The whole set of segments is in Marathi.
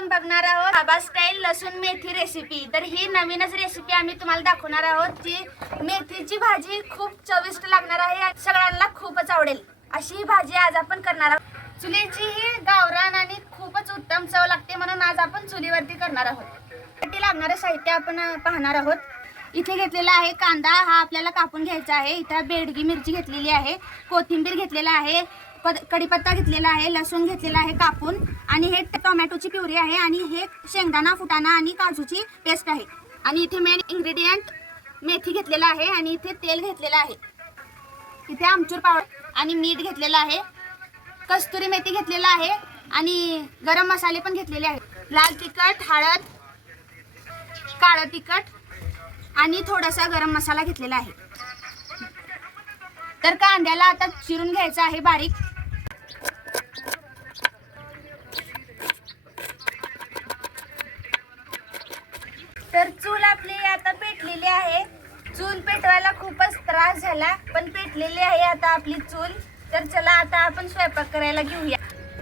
आपण बघणार आहोत बाबा स्टाईल लसूण मेथी रेसिपी तर ही नवीनच रेसिपी आम्ही तुम्हाला दाखवणार आहोत जी मेथीची भाजी खूप चविष्ट लागणार आहे सगळ्यांना खूपच आवडेल. अशी ही भाजी आज आपण करणार आहोत. चुलीची ही गावरान आणि खूपच उत्तम चव लागते म्हणून आज आपण चुलीवरती करणार आहोत. त्यासाठी लागणारं साहित्य आपण पाहणार आहोत. इथे घेतलेला आहे कांदा हा आपल्याला कापून घ्यायचा आहे. इथं बेडगी मिरची घेतलेली आहे कोथिंबीर घेतलेला आहे. कढीपत्ता घेतलेला आहे लसूण घेतलेला आहे कापून आणि हे टोमॅटोची प्युरी आहे आणि हे शेंगदाणा फुटाणा आणि काजूची पेस्ट आहे. आणि इथे मेन इन्ग्रेडियंट मेथी घेतलेला आहे आणि इथे तेल घेतलेलं आहे. इथे आमचूर पावडर आणि मीठ घेतलेलं आहे. कस्तुरी मेथी घेतलेला आहे आणि गरम मसाले पण घेतलेले आहेत. लाल तिखट हळद काळं तिखट आणि थोडासा गरम मसाला घेतलेला आहे. तर कांद्याला आता चिरून घ्यायचा आहे बारीक. आपली आता पेटलेली आहे. चूल पेटवायला खूपच त्रास झाला पण पेटलेली आहे आता आपली चूल. तर चला आता आपण स्वयंपाक करायला घेऊया.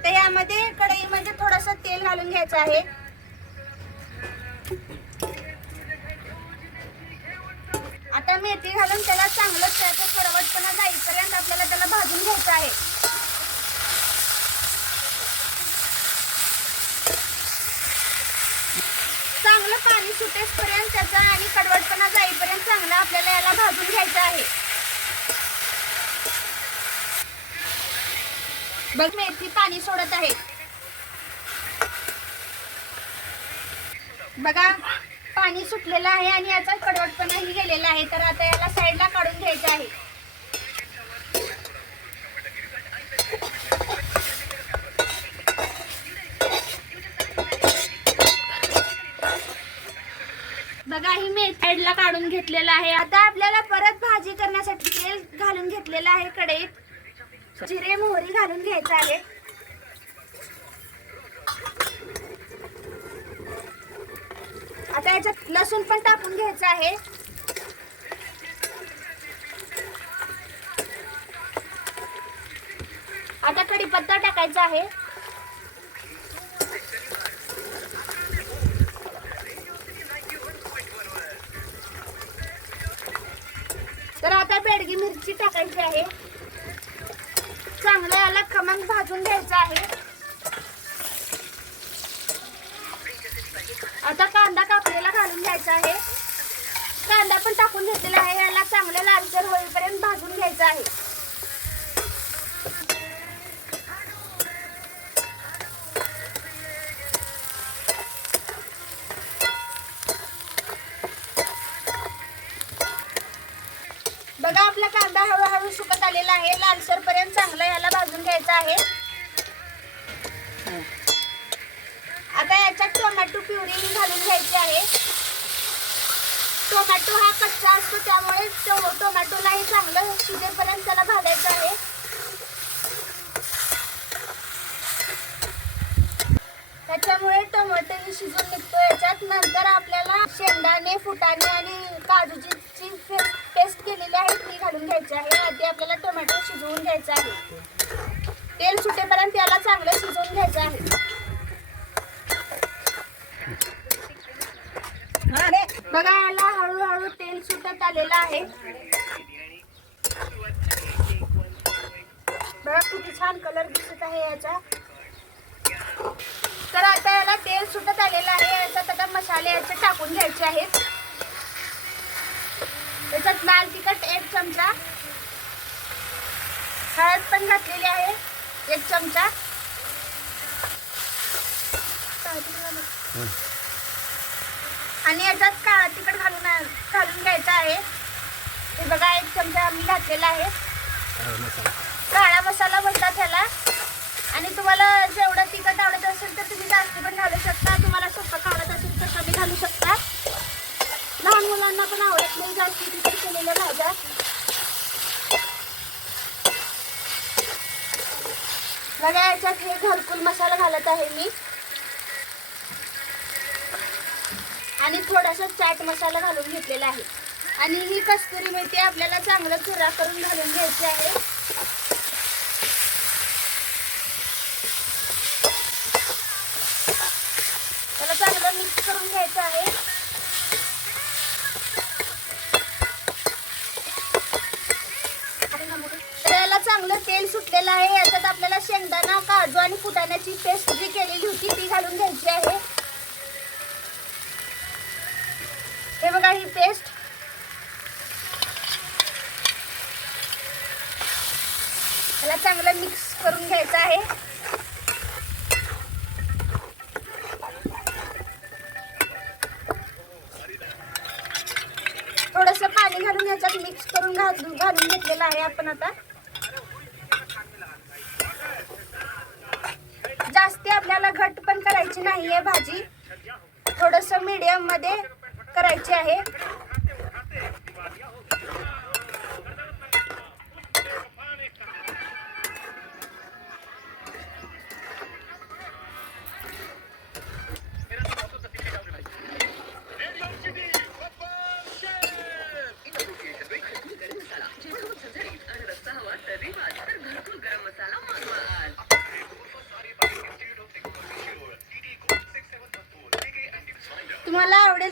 तर यामध्ये कढईमध्ये थोडंसं तेल घालून घ्यायचं आहे. आता मेथी घालून त्याला चांगलं त्याचं कडवटपणा जाईपर्यंत आपल्याला त्याला भाजून घ्यायचं आहे. चांगलं पाणी सुटेपर्यंत त्याचा आणि कडवटपणा जाईपर्यंत चांगलं आपल्याला याला भाजून घ्यायचं आहे. बघ मेथी पाणी सोडत आहे. बघा पाणी सुटलेलं आहे आणि याचा कडवटपणाही गेलेला आहे तर आता याला साईडला काढून घ्यायचं आहे. बघा ही मी साईडला काढून घेतलेलं आहे. आता आपल्याला परत भाजी करण्यासाठी तेल घालून घेतलेलं आहे कढईत. जिरे मोहरी घालून घ्यायचं आहे. आता याच्यात लसूण पण टाकून घ्यायचं आहे. आता कढीपत्ता टाकायचा आहे. तर मिरची टाकायची आहे. चांगलं याला खमंग भाजून घ्यायचं आहे. आता कांदा कापलेला घालून घ्यायचा आहे. कांदा पण टाकून घेतलेला आहे. याला चांगलं लालसर होईपर्यंत भाजून घ्यायचं आहे. बघा आपला कांदा हळूहळू सुकत आलेला आहे. लालसर पर्यंत चांगला याला भाजून घ्यायचा आहे. आता याच्यात टोमॅटो प्युरी घालून घ्यायची आहे. टोमॅटो हा कच्चा असतो त्यामुळे टो- टोमॅटोलाही चांगलं शिजेपर्यंत त्याला भाजायचं आहे. त्याच्यामुळे टोमॅटो शिजून निघतो याच्यात नंतर आपल्याला शेंगदाणे फुटाणे आणि काजूची ची पे- पेस्ट केलेली आहे ती घालून आधी आपल्याला टोमॅटो शिजवून घ्यायचा आहे. तेल सुटेपर्यंत याला चांगलं शिजवून घ्यायचं आहे. बघा याला हळूहळू तेल सुटत आलेलं आहे. बघा किती छान कलर दिसत आहे याचा. तर आता याला तेल सुटत आलेलं आहे. याच्यात आता मसाले याचे टाकून घ्यायचे आहेत. त्याच्यात लाल तिखट एक चमचा. हळद पण घातलेली आहे. एक चमचा. आणि याच्यात काळा तिखट घालून घालून घ्यायचा आहे. हे बघा एक चमचा आम्ही घातलेला आहे. काळा मसाला म्हणतात ह्याला आणि तुम्हाला जेवढं तिखट आवडत असेल तर तुम्ही जास्त पण घालू शकता तुम्हाला सोपं आवडत असेल तर कमी घालू शकता लहान मुलांना पण आवडत नाही जास्त तिखट केलेल्या भाज्या बघा घरकुल मसाला घालत आहे मी. आणि थोडासा चाट मसाला घालून घेतलेला आहे. आणि ही कस्तुरी मेथी आपल्याला चांगलं चुरा करून घालून घ्यायची आहे. काजू आणि फुटाण्याची पेस्ट जी केलेली होती ती घालून घ्यायची आहे. हे बघा ही पेस्ट त्याला चांगलं मिक्स करून घ्यायचं आहे. थोडस पाणी घालून याच्यात मिक्स करून घालून घालून घेतलेलं आहे आपण आता. करायची नाही नाहीये भाजी. थोडस मीडियममध्ये करायची आहे.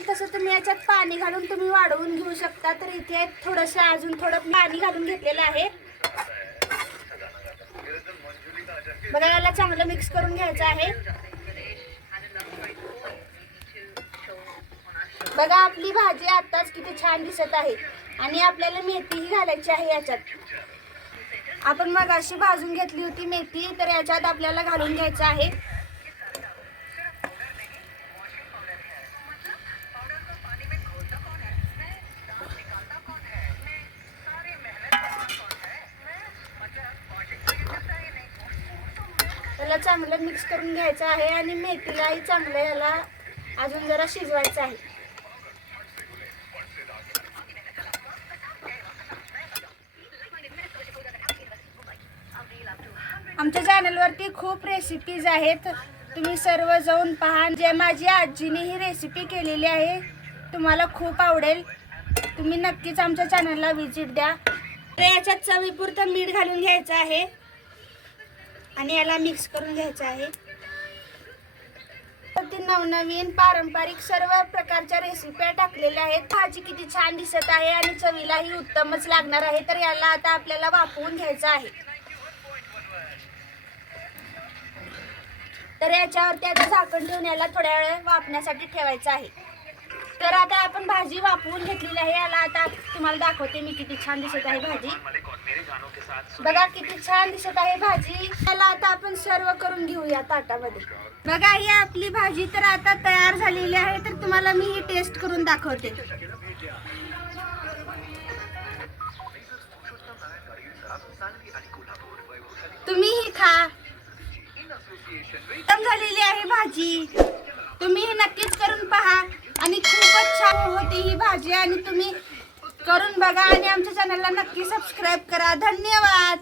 तसं तुम्ही याच्यात पाणी घालून तुम्ही वाढवून घेऊ शकता. तर इथे थोडस अजून थोडं पाणी घालून घेतलेलं आहे. बघा याला चांगलं मिक्स करून घ्यायचं आहे. बघा आपली भाजी आताच किती छान दिसत आहे. आणि आपल्याला मेथीही घालायची आहे याच्यात. आपण मग अशी भाजून घेतली होती मेथी तर याच्यात आपल्याला घालून घ्यायचं आहे त्याला चांगलं मिक्स करून घ्यायचं आहे आणि मेथीलाही चांगलं याला अजून जरा शिजवायचं आहे. आमच्या चॅनलवरती खूप रेसिपीज आहेत. तुम्ही सर्व जाऊन पहा. जे माझी आजीने ही रेसिपी केलेली आहे तुम्हाला खूप आवडेल. तुम्ही नक्कीच आमच्या चॅनलला व्हिजिट द्या. तर याच्यात चवीपुरतं मीठ घालून घ्यायचं आहे. आणि याला मिक्स करून घ्यायचं आहे. ते नवनवीन पारंपरिक सर्व प्रकारच्या रेसिप्या टाकलेल्या आहेत. भाजी किती छान दिसत आहे आणि चवीलाही उत्तमच लागणार आहे. तर याला आता आपल्याला वाफवून घ्यायचं आहे. तर याच्यावरती आता झाकण ठेवून याला थोड्या वेळ वाफण्यासाठी ठेवायचं आहे. तर आता आपण भाजी वाफवून घेतलेली आहे. याला आता तुम्हाला दाखवते मी किती छान दिसत आहे भाजी. बघा किती छान दिसत आहे भाजी. त्याला आता आपण सर्व करून घेऊया ताटामध्ये. बघा ही आपली भाजी तर आता तयार झालेली आहे तर तुम्हाला मी ही टेस्ट करून दाखवते. तुम्ही ही खा. उत्तम झालेली आहे भाजी. तुम्ही ही नक्कीच करून पहा. आणि खूपच छान होती ही भाजी आणि तुम्ही करून बघा आणि आमच्या चॅनलला नक्की सबस्क्राईब करा. धन्यवाद!